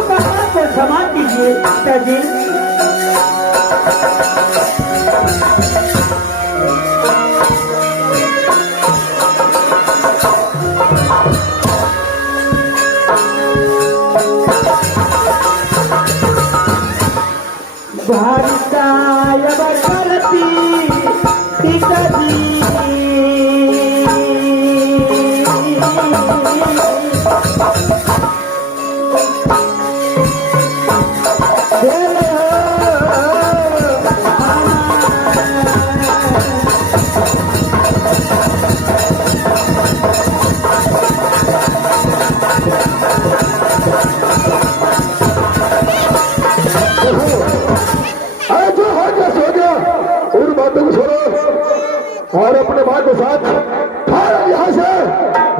को समान दीजिए पिताजी। और अपने माँ के साथ यहाँ से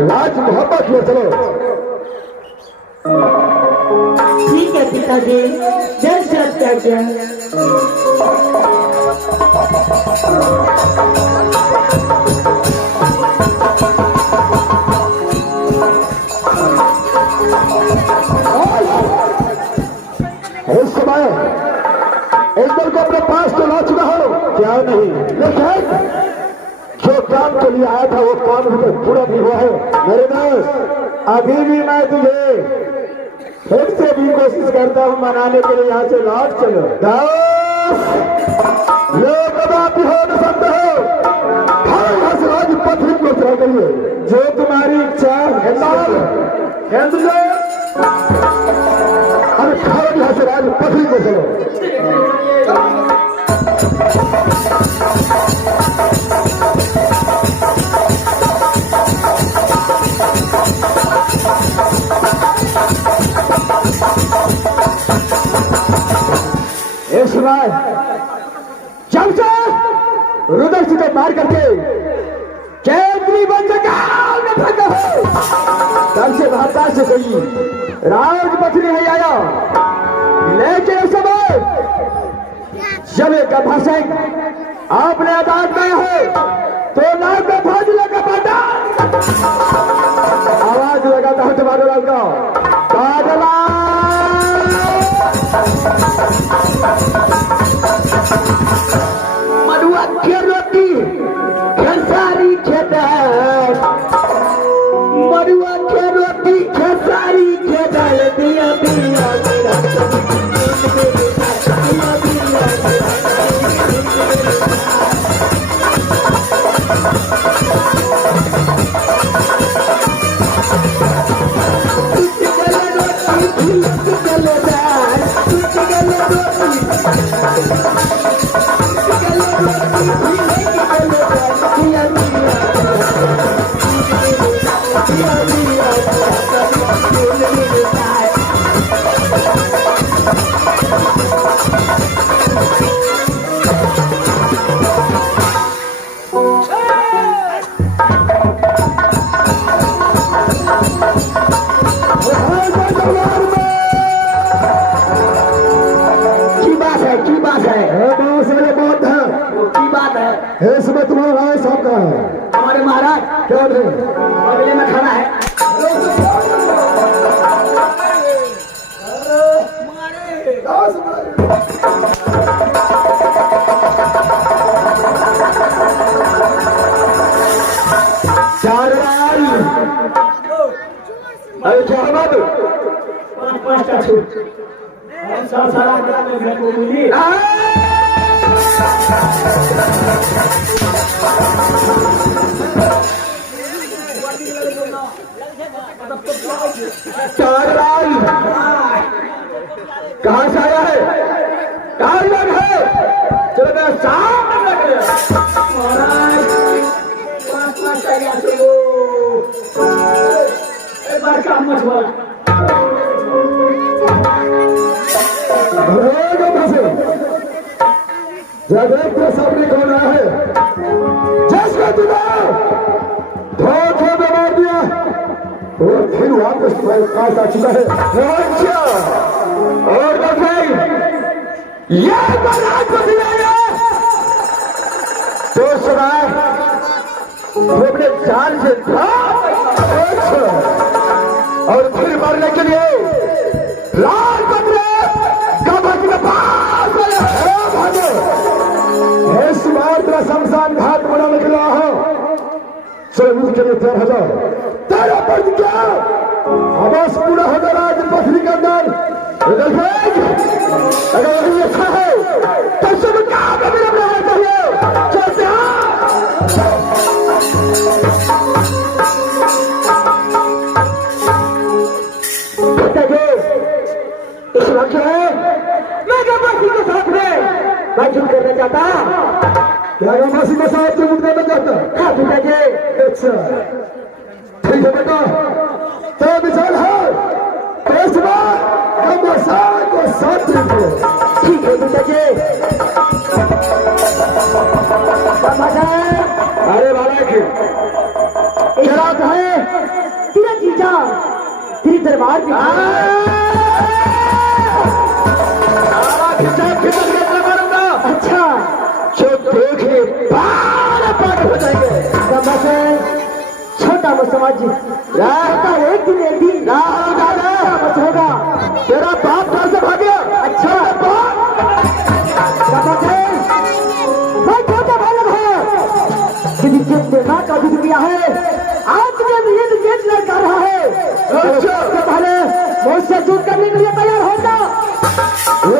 राज मोहब्बत में चलो। ठीक है पिताजी, जैसे आज्ञा। इस समय इंद्र को अपने पास तो ला चुका हो क्या नहीं, लेकिन जो काम के लिए आया था वो काम पूरा नहीं हुआ है। मेरे दोस्त, अभी भी मैं तुझे फिर से भी कोशिश करता हूँ मनाने के लिए यहाँ से लौट चलो। लोग कदापि हो न सकते हो, यहाँ से राजपथ ही को चला करिए जो तुम्हारी इच्छा है। अरे खाओ यहाँ से राजपथ ही को चलो। जब से रुद्र से को मार करके केंद्रीय बंदगाल में फंसा हो, तब से भाषा से कोई राजपथ नहीं आया। लेकिन इस समय जब एक भाषा आपने आजाद में हो तो नाम में फाजिला का बाटा आवाज लगाता है तुम्हारे लाल का बादला। मरुआ की रोटी खेसारी खेदार, मरुआ की रोटी खेसारी खेदार दिया दिया इसमें तुम्हारा राय साहब का है। हमारे महाराज क्या है बगले में खड़ा है। अरे क्या बात पाँच का छूट सारा में घर को मिली। कहाँ से आया है, कहाँ लग है? चलो मैं सामने लग गया। पाँच चाहिए चलो एक बार काम मत बोला। जगह के सामने कौन आया है जिसको तुम्हें धोखे में मार दिया और फिर वापस तुम्हारे पास आ चुका है। अच्छा और बताइए यह राजपति आया तो सुना वो अपने जान से था और फिर मरने के लिए तैयार हो जाओ। तेरा प्रतिज्ञा आवाज पूरा होगा राजपथरी के अंदर। अगर यही अच्छा है तो शुभ काम में विलंब रहना चाहिए। चलते हैं। इस वक्त है मैं गंगासी के साथ में मैं जुट करना चाहता। क्या गंगासी के साथ तुम जुट करना चाहता? हाँ पिताजी। अच्छा ठीक है बेटा, तो विचार है तो इस बार गंगासा को साथ रखो। ठीक है पिताजी। अरे बालक क्या है तेरा जीजा तेरी दरबार में अच्छा जो देखे बार हो जाएंगे। छोटा मुसलमान जी एक दिन होगा। तेरा बाप घर से भागे। अच्छा मैं छोटा बालक है माँ का दूध दिया है। आज तुझे ये गेट लड़का रहा है। अच्छा पहले मुझसे दूध करने के लिए तैयार हो जा।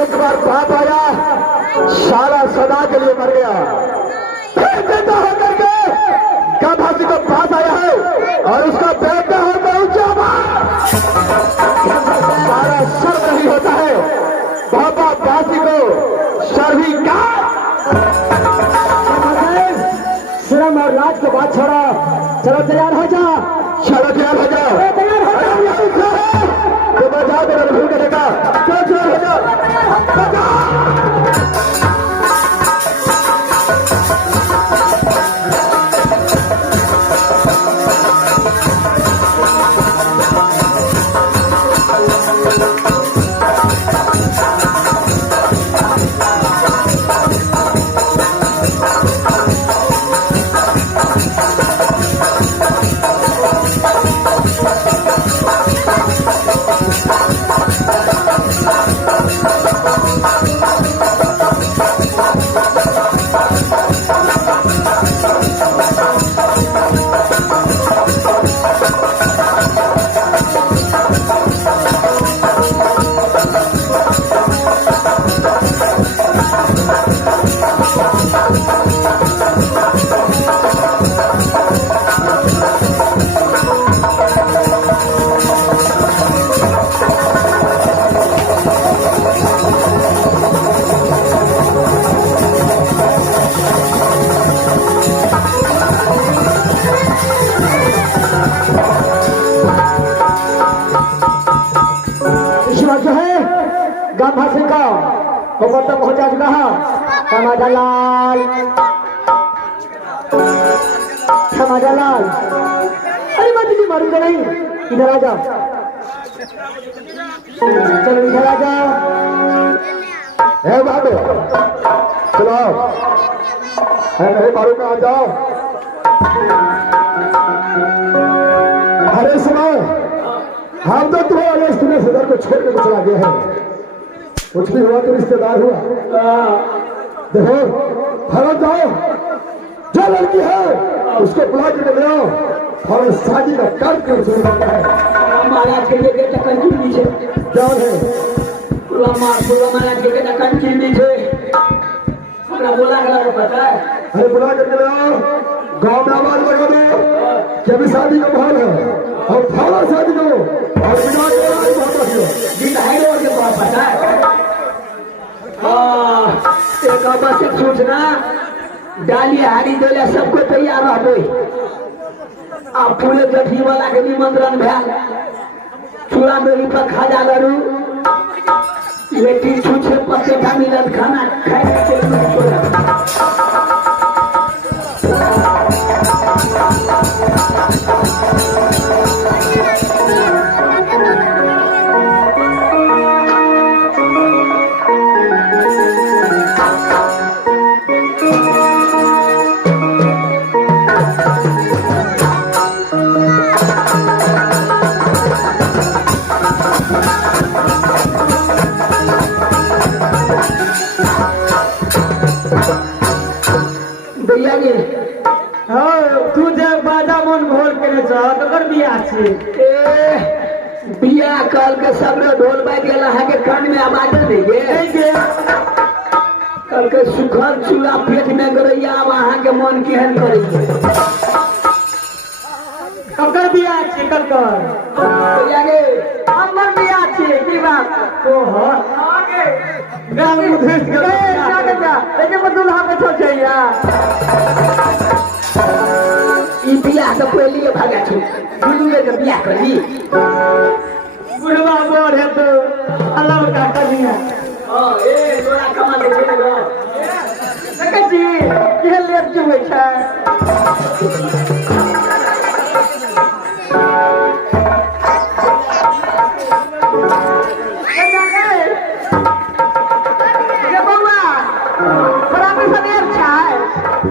एक बार बाप आया सारा सदा के लिए मर गया। बेटा होकर के गंगासी को पास आया है और उसका बेटा होकर सारा शर्म नहीं होता है। बाबा बासी को शर्मी का शर्म और लाज को बात छोड़ा। चलो तैयार हो जा। चलो तैयार हो जा। तैयार हो जा तो बजा मेरा भूल करेगा। चलो तैयार हो जा। गंगासी का ऊपर तक पहुंचा चुका है। टमाटरलाल अरे मैं तुझे मारूंगा नहीं। इधर आ जाओ। चलो इधर आ जाओ। बाबू चलो नहीं मारूंगा। आ जाओ। अरे सुनो हम तो तुम्हारे सदर को छोड़ के चला गया है। कुछ भी हुआ तो रिश्तेदार हुआ। देखो भरत जाओ जो लड़की है उसको बुला के ले आओ और शादी का कार्यक्रम शुरू करना है। महाराज के लिए बेटा कंची नीचे जाओ है। महाराज के बेटा कंची नीचे बोला को पता है। अरे बुला करके ले आओ। गाँव में आवाज लगा दो कि अभी शादी का माहौल है और थाना शादी करो और विधायक के पास पता है। एक आवश्यक सूचना डाली हारी दिला सबको तैयार रहो। आप पूरे जठी वाला के निमंत्रण भेल चूड़ा दही पर खाजा लड़ू लेकिन छूछे पत्ते का मिलत खाना खाए के तो कर बिया छे बिया कल के सबरे ढोल बाज गेला है के कान में आवाज नहीं गे कल के सुखल चूड़ा पेट में गरैया वहां के मन केहन करे ककर बिया छे ककर आगे हमर बिया छे की बात ओ हो आगे गांव में भेज के जाके जा लेके बदुल्हा बैठो छै या ई बिया से पहले के भागा छु दुनुए के बिया करी बुढ़वा बोर है तो अल्लाह का करिया हां ए तोरा कमा दे छै ग देखे छी के लेप जे होय छै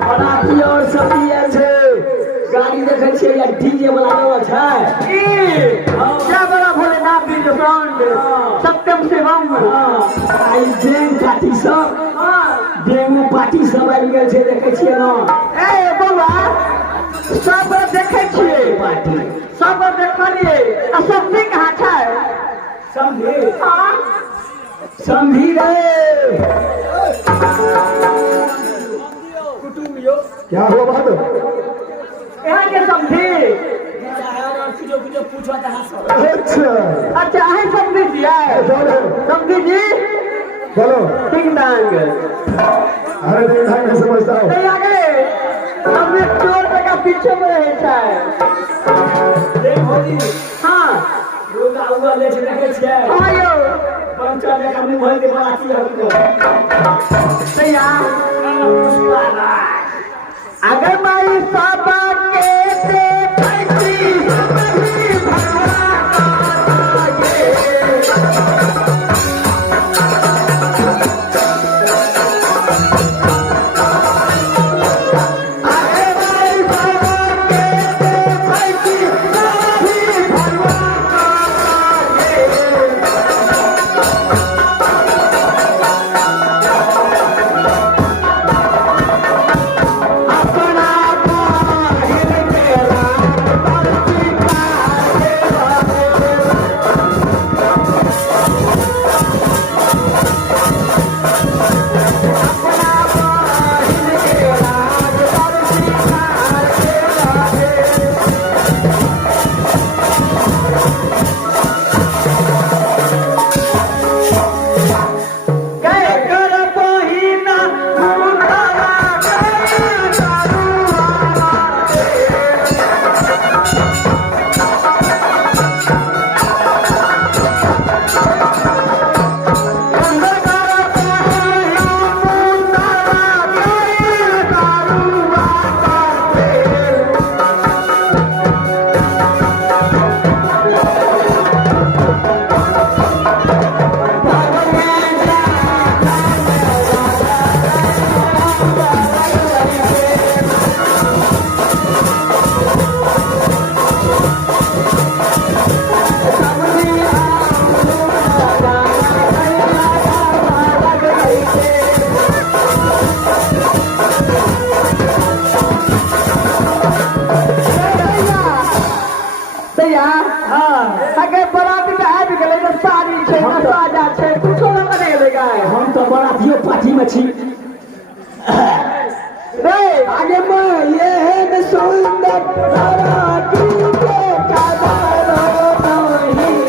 बराती और सब दिया छे गाड़ी देखे छे या डीजे वाला देवा छै की क्या बड़ा भोलेनाथ जी के साउंड सत्यम से हम आई गैंग पार्टी सब गैंग पार्टी सब आबि गेल छे देखे छिए ना ए बौआ सब देखे छिए पार्टी सब देखलिए आ समझी कहाँ छै समझी हाँ समझी रे क्या हुआ बात यहाँ के समझी अच्छा अच्छा आहे समझी छियै समझी जी चलो टिंग टांग अरे नहीं भाई मैं समझता हूँ नहीं आगे हमने चोर का पीछे में रहे छै हाँ ले छे देखे छिए हाँ यो पंचा लेकर मुंह भर के बराती हमको सैया अगर माई साबा के देखती समझी भगवा पार्टी में छी आगे में ये है सुंदर धराती के कदर नहीं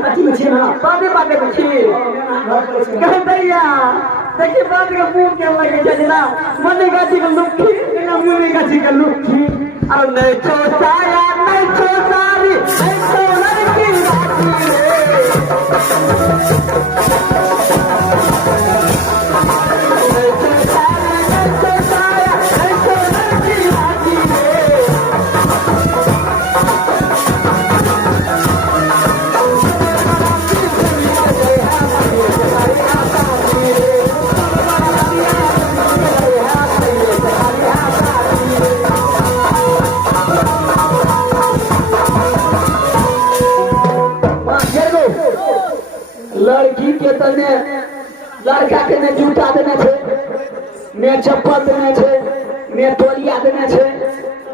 बाती में छी ना बाते में छी कह दैया देखिए बात के मुंह के लगे छै ना मने गाछी के लुक्खी ना मुंह गाछी के लुक्खी और नहीं छो साया नहीं छो सारी नहीं छो लड़की राजी रे नहीं छो साया नहीं छो साया नहीं छो लड़की राजी रे लड़की के तने लड़का के ने जूता देने छे ने चप्पल देने छे ने तोलिया देने छे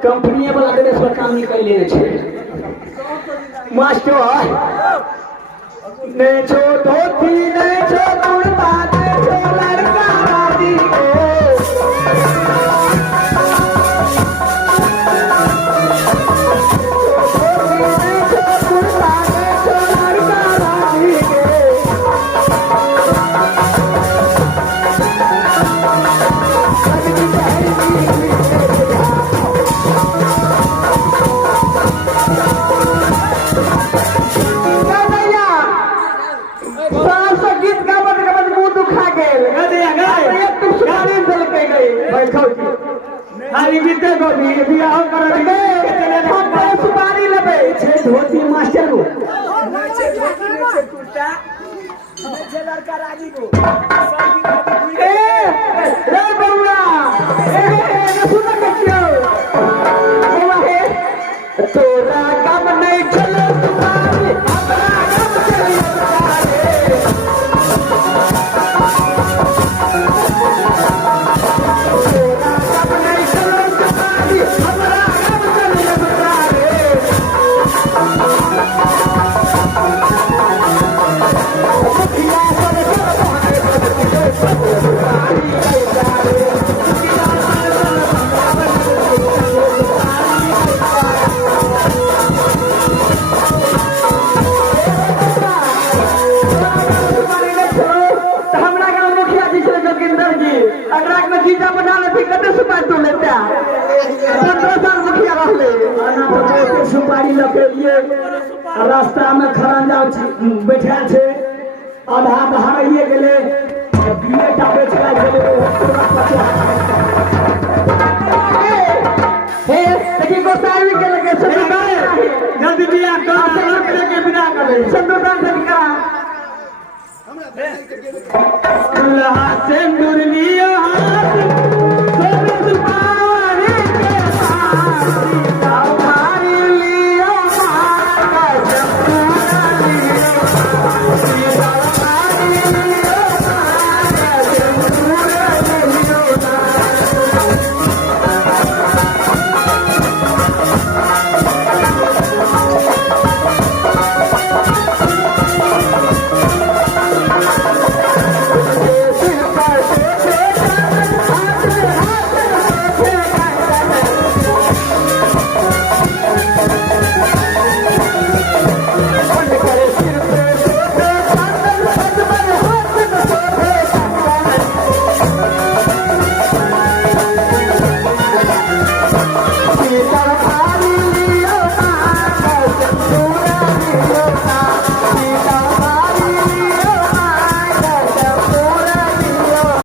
कंपनी वाला देने से काम निकल लेने छे मास्टर ने छो धोती ने छो कुर्ता ने छो लड़का राजी सुपारी लगे धोती मास्टर को लड़का राजी को तोरा कब नहीं चलो तुम्हारी हमारा कब चले सुपारी लगे रास्ता में खरंजा बैठा छे आधा बहाइए गेले बिएटा बेचला गेले हे देखी को साइड के लगे जल्दी बिया कर के बिना करे संदूर दान से करा अल्लाह सिंदूर